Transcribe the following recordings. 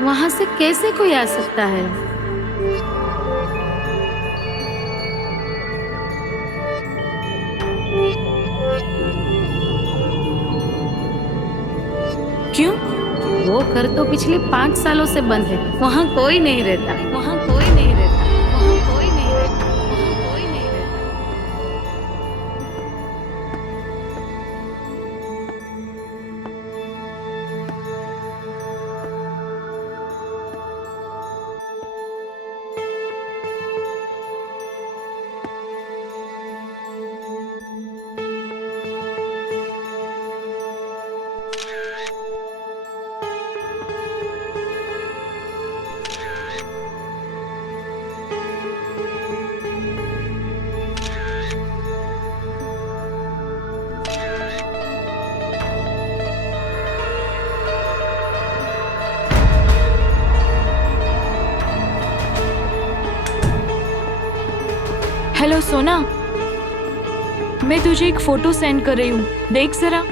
वहां से कैसे कोई आ सकता है? क्यों? वो घर तो पिछले 5 सालों से बंद है। वहां कोई नहीं रहता। वहां कोई नहीं रहता। वहां कोई नहीं रहता। वहां कोई नहीं रहता। हेलो सोना, मैं तुझे एक फोटो सेंड कर रही हूँ, देख जरा।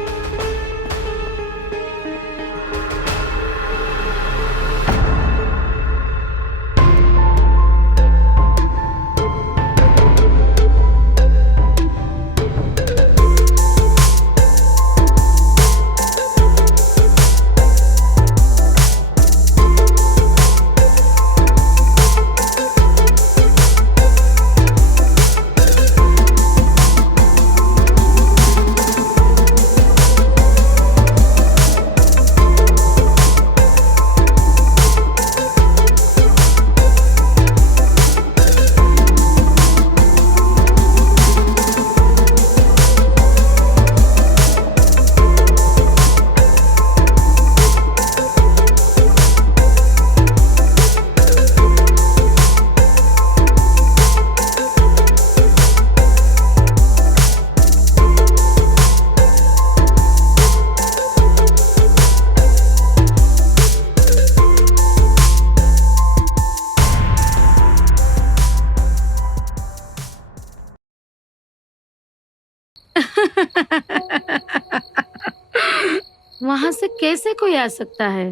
वहां से कैसे कोई आ सकता है?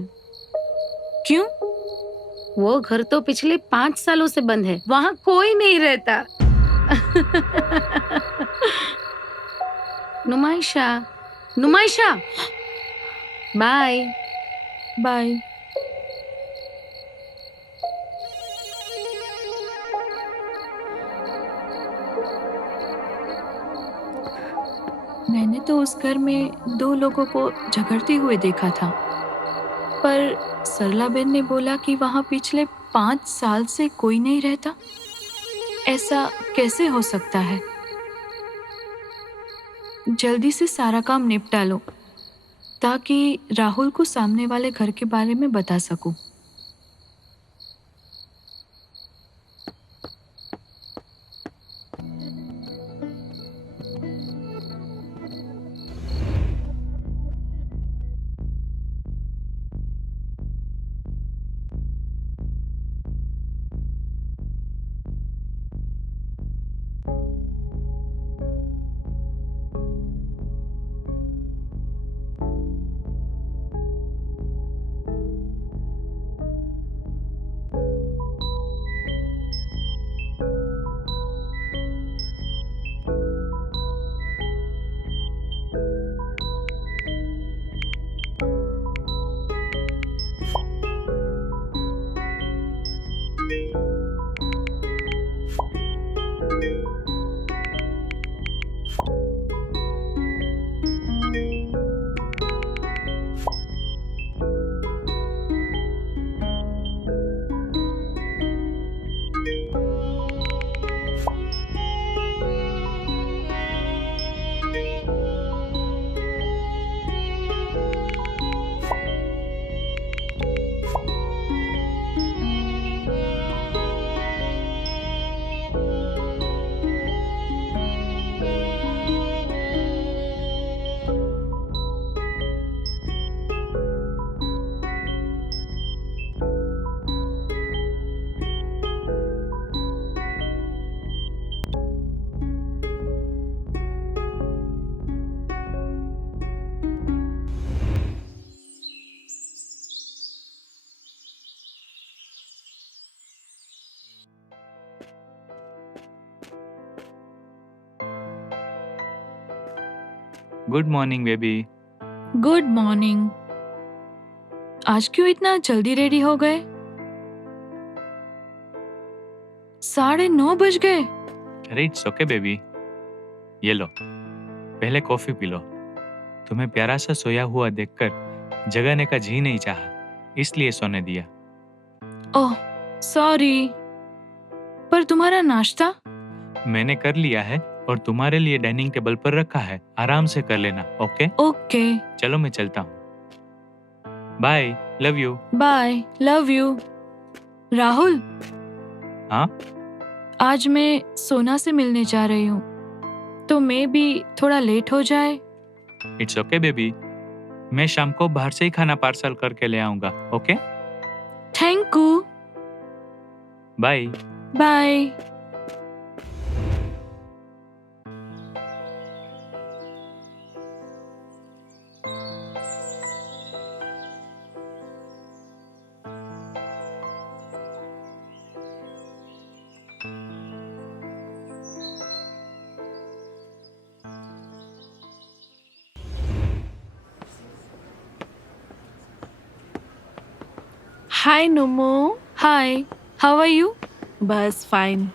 क्यों? वो घर तो पिछले 5 सालों से बंद है। वहां कोई नहीं रहता। नुमाइशा, नुमाइशा, बाय। बाय। मैंने तो उस घर में 2 लोगों को झगड़ते हुए देखा था, पर सरलाबेन ने बोला कि वहाँ पिछले 5 साल से कोई नहीं रहता। ऐसा कैसे हो सकता है? जल्दी से सारा काम निपटा लो, ताकि राहुल को सामने वाले घर के बारे में बता सकूं। Good morning baby. Good morning. आज क्यों इतना जल्दी रेडी हो गए? 9:30 बज गए। अरे इट्स ओके बेबी, ये लो पहले कॉफी पी लो। तुम्हें प्यारा सा सोया हुआ देखकर जगाने का जी नहीं चाहा, इसलिए सोने दिया। ओह सॉरी, पर तुम्हारा नाश्ता? मैंने कर लिया है और तुम्हारे लिए डाइनिंग टेबल पर रखा है, आराम से कर लेना। ओके ओके, चलो मैं चलता हूँ। Bye, love you. Bye, love you. Rahul, हाँ आज मैं सोना से मिलने जा रही हूँ, तो मैं भी थोड़ा लेट हो जाए। इट्स ओके बेबी, मैं शाम को बाहर से ही खाना पार्सल करके ले आऊंगा। Okay thank you. Bye. Bye. Hi नुमो। Hi, how are you? बस फाइन।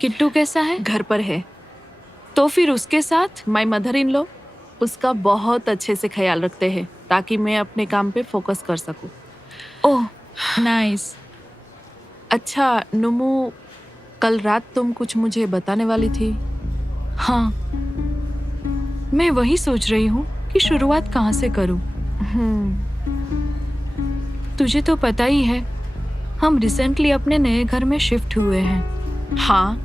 किट्टू कैसा है? घर पर है। तो फिर उसके साथ? माय मदर इन लॉ उसका बहुत अच्छे से ख्याल रखते हैं ताकि मैं अपने काम पे फोकस कर सकूं। Oh nice. अच्छा नुमो, कल रात तुम कुछ मुझे बताने वाली थी। हाँ, मैं वही सोच रही हूँ कि शुरुआत कहाँ से करूँ। तुझे तो पता ही है, हम रिसेंटली अपने नए घर में शिफ्ट हुए हैं। हाँ,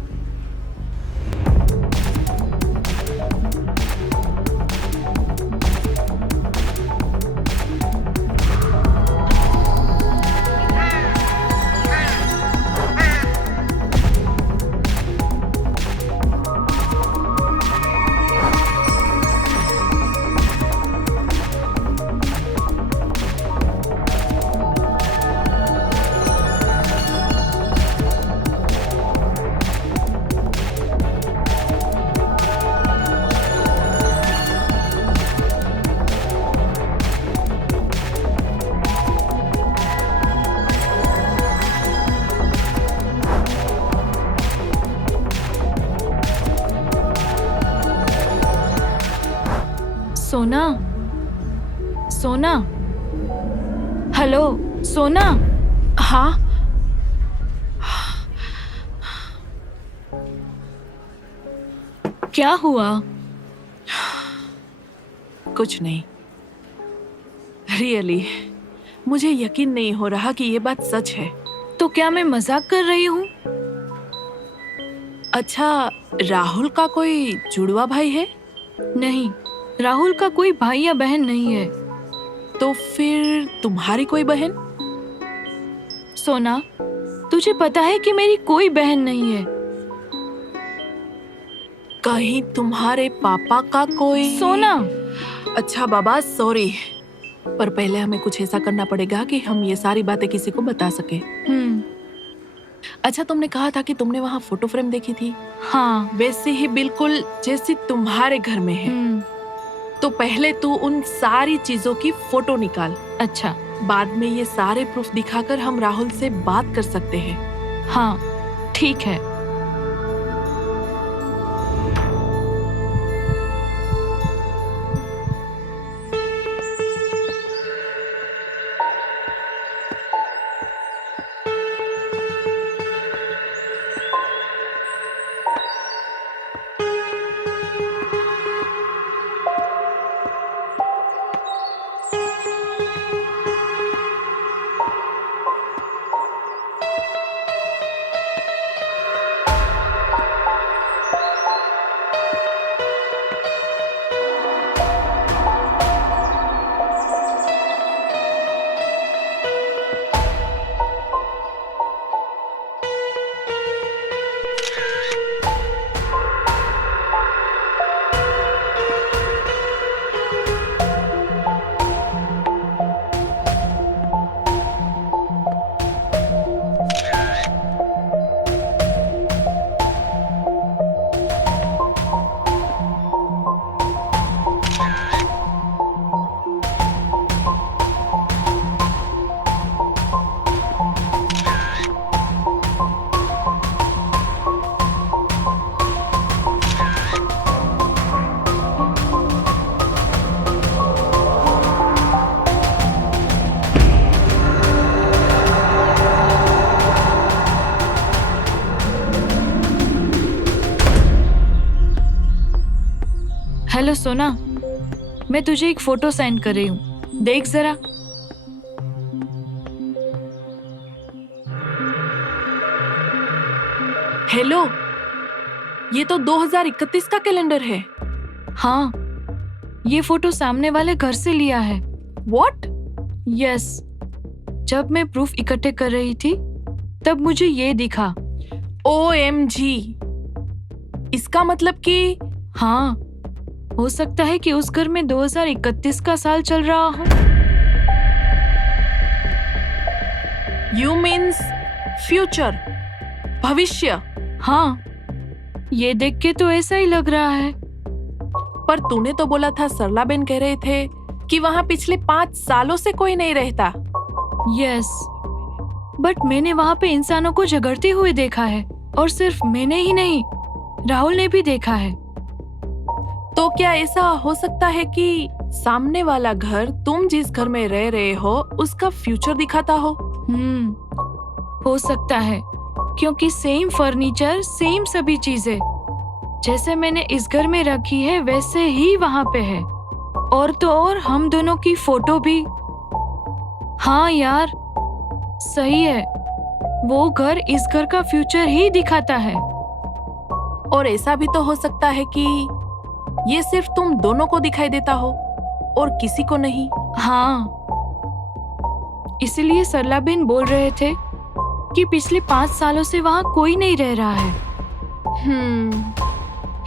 सोना, सोना, हेलो सोना। हाँ, क्या हुआ? कुछ नहीं। रियली मुझे यकीन नहीं हो रहा कि ये बात सच है। तो क्या मैं मजाक कर रही हूँ? अच्छा, राहुल का कोई जुड़वा भाई है? नहीं, राहुल का कोई भाई या बहन नहीं है। तो फिर तुम्हारी कोई बहन? सोना, तुझे पता है कि मेरी कोई बहन नहीं है। कहीं तुम्हारे पापा का कोई? सोना, अच्छा बाबा, सॉरी, पर पहले हमें कुछ ऐसा करना पड़ेगा कि हम ये सारी बातें किसी को बता सके। अच्छा, तुमने कहा था कि तुमने वहाँ फोटो फ्रेम देखी थी। हाँ। वैसे ही बिल्कुल जैसी तुम्हारे घर में है। तो पहले तू उन सारी चीजों की फोटो निकाल। अच्छा। बाद में ये सारे प्रूफ दिखाकर हम राहुल से बात कर सकते हैं। हाँ ठीक है। हेलो सोना, मैं तुझे एक फोटो सेंड कर रही हूँ, देख जरा। हेलो, ये तो 2031 का कैलेंडर है। हाँ, ये फोटो सामने वाले घर से लिया है। व्हाट? यस, जब मैं प्रूफ इकट्ठे कर रही थी तब मुझे ये दिखा। OMG, इसका मतलब कि हाँ, हो सकता है कि उस घर में 2031 का साल चल रहा हो। यू मीन्स फ्यूचर, भविष्य। हाँ, ये देख के तो ऐसा ही लग रहा है। पर तूने तो बोला था, सरलाबेन कह रहे थे कि वहाँ पिछले 5 सालों से कोई नहीं रहता। यस, बट मैंने वहाँ पे इंसानों को झगड़ते हुए देखा है, और सिर्फ मैंने ही नहीं, राहुल ने भी देखा है। तो क्या ऐसा हो सकता है कि सामने वाला घर तुम जिस घर में रह रहे हो उसका फ्यूचर दिखाता हो? हो सकता है, क्योंकि सेम फर्नीचर, सेम सभी चीजें जैसे मैंने इस घर में रखी है वैसे ही वहाँ पे है। और तो और हम दोनों की फोटो भी। हाँ यार, सही है, वो घर इस घर का फ्यूचर ही दिखाता है। और ऐसा भी तो हो सकता है कि ये सिर्फ तुम दोनों को दिखाई देता हो और किसी को नहीं। हाँ, इसीलिए सरलाबेन बोल रहे थे कि पिछले 5 सालों से वहाँ कोई नहीं रह रहा है।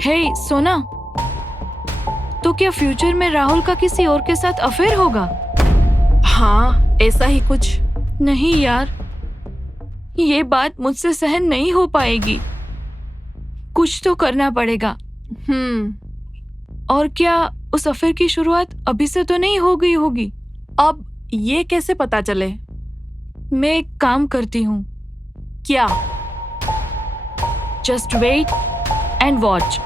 हे सोना, तो क्या फ्यूचर में राहुल का किसी और के साथ अफेयर होगा? हाँ, ऐसा ही कुछ। नहीं यार, ये बात मुझसे सहन नहीं हो पाएगी। कुछ तो करना पड़ेगा। और क्या उस अफेयर की शुरुआत अभी से तो नहीं हो गई होगी? अब ये कैसे पता चले? मैं एक काम करती हूँ। क्या? Just wait and watch.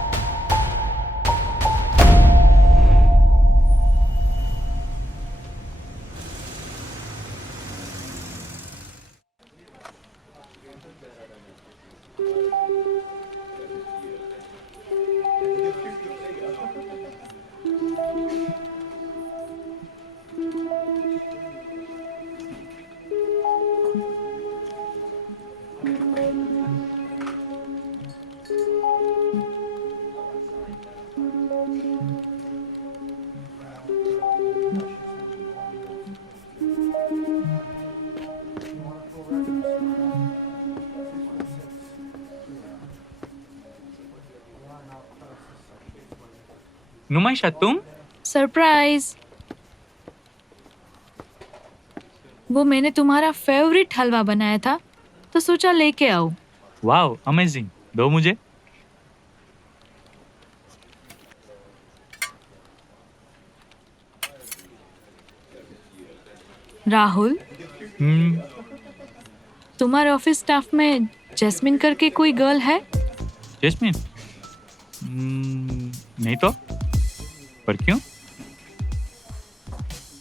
Numaisha, तुम? सरप्राइज! वो मैंने तुम्हारा फेवरेट हलवा बनाया था, तो सोचा लेके आओ। वाओ, अमेजिंग, दो मुझे। राहुल, तुम्हारे ऑफिस स्टाफ में जैस्मिन करके कोई गर्ल है? जैस्मिन? नहीं तो, पर क्यों?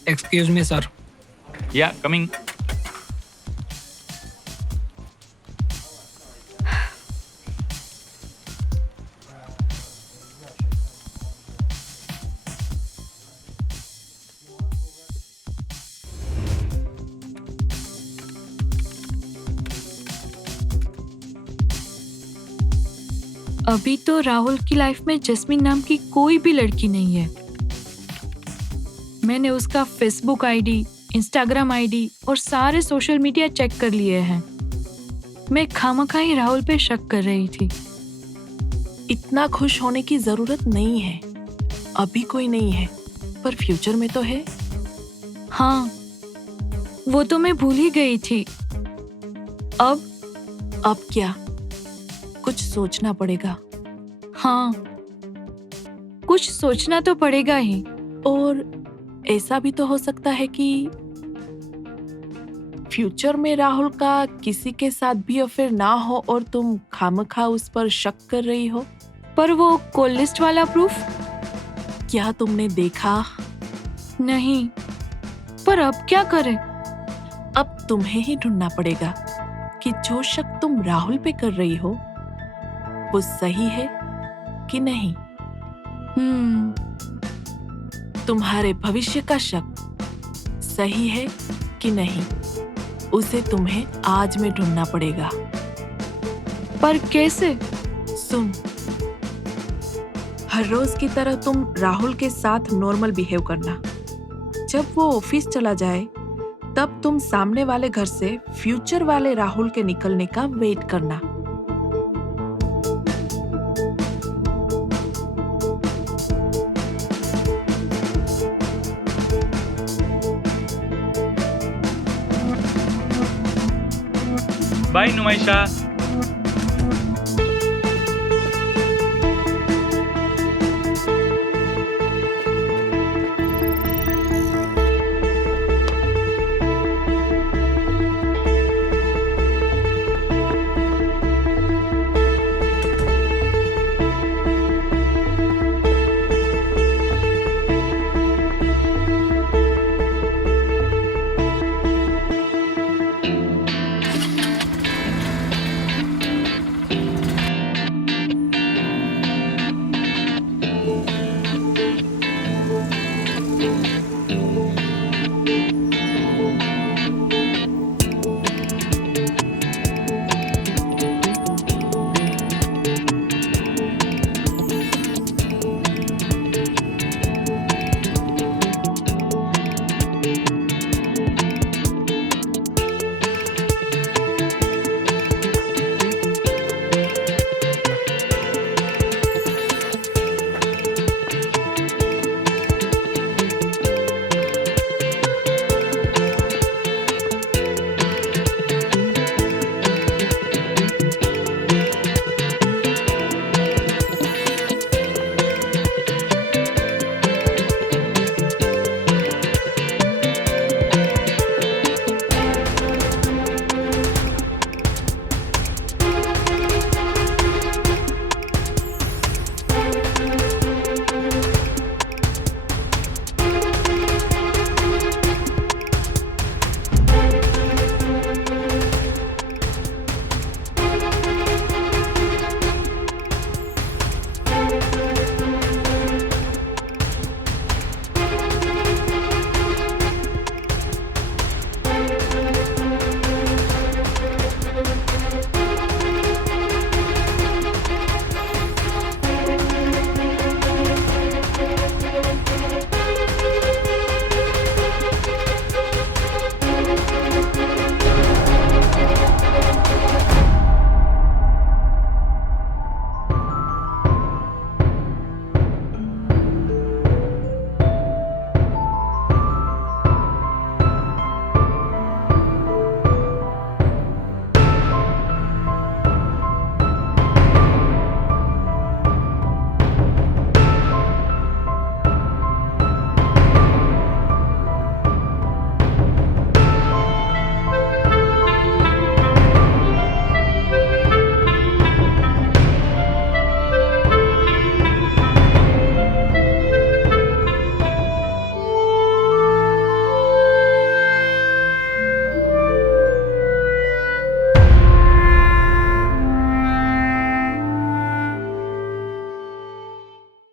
Excuse me sir. या कमिंग। अभी तो राहुल की लाइफ में जैस्मिन नाम की कोई भी लड़की नहीं है। मैंने उसका फेसबुक आईडी, इंस्टाग्राम आईडी और सारे सोशल मीडिया चेक कर लिए हैं। मैं खामखा ही राहुल पे शक कर रही थी। इतना खुश होने की जरूरत नहीं है, अभी कोई नहीं है, पर फ्यूचर में तो है। हाँ, वो तो मैं भूल ही गई थी। अब क्या? कुछ सोचना पड़ेगा। हाँ, कुछ सोचना तो पड़ेगा ही। और ऐसा भी तो हो सकता है कि फ्यूचर में राहुल का किसी के साथ भी अफेयर ना हो और तुम खामखा उस पर शक कर रही हो। पर वो कॉल लिस्ट वाला प्रूफ? क्या तुमने देखा? नहीं, पर अब क्या करें? अब तुम्हें ही ढूंढना पड़ेगा कि जो शक तुम राहुल पे कर रही हो वो सही है कि नहीं। तुम्हारे भविष्य का शक सही है कि नहीं, उसे तुम्हें आज में ढूंढना पड़ेगा। पर कैसे? सुन, हर रोज की तरह तुम राहुल के साथ नॉर्मल बिहेव करना। जब वो ऑफिस चला जाए तब तुम सामने वाले घर से फ्यूचर वाले राहुल के निकलने का वेट करना। बाय नुमाइशा।